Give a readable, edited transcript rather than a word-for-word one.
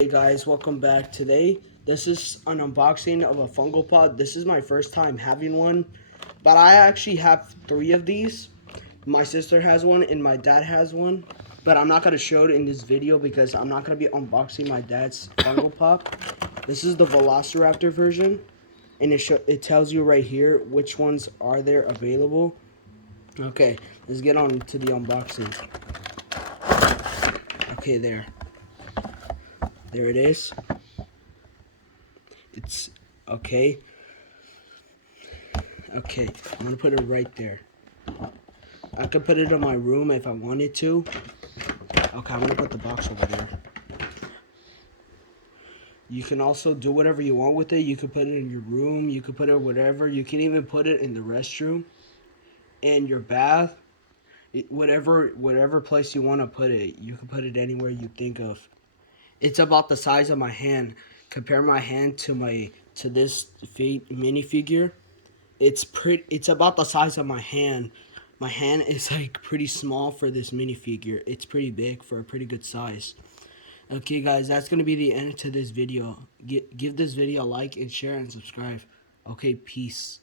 Hey guys, welcome back. Today, this is an unboxing of a Funko Pop. This is my first time having one, but I actually have three of these. My sister has one and my dad has one, but I'm not going to show it in this video because I'm not going to be unboxing my dad's Funko Pop. This is the velociraptor version, and it tells you right here which ones are there available. Okay, let's get on to the unboxing. Okay, there it is. It's okay. Okay, I'm gonna put it right there. I could put it in my room if I wanted to. Okay, I'm gonna put the box over there. You can also do whatever you want with it. You could put it in your room. You could put it whatever. You can even put it in the restroom, in your bath, whatever place you want to put it. You can put it anywhere you think of. It's about the size of my hand. Compare my hand to this minifigure. It's about the size of my hand. My hand is like pretty small for this minifigure. It's pretty big for a pretty good size. Okay guys, that's gonna be the end to this video. Give this video a like and share and subscribe. Okay, peace.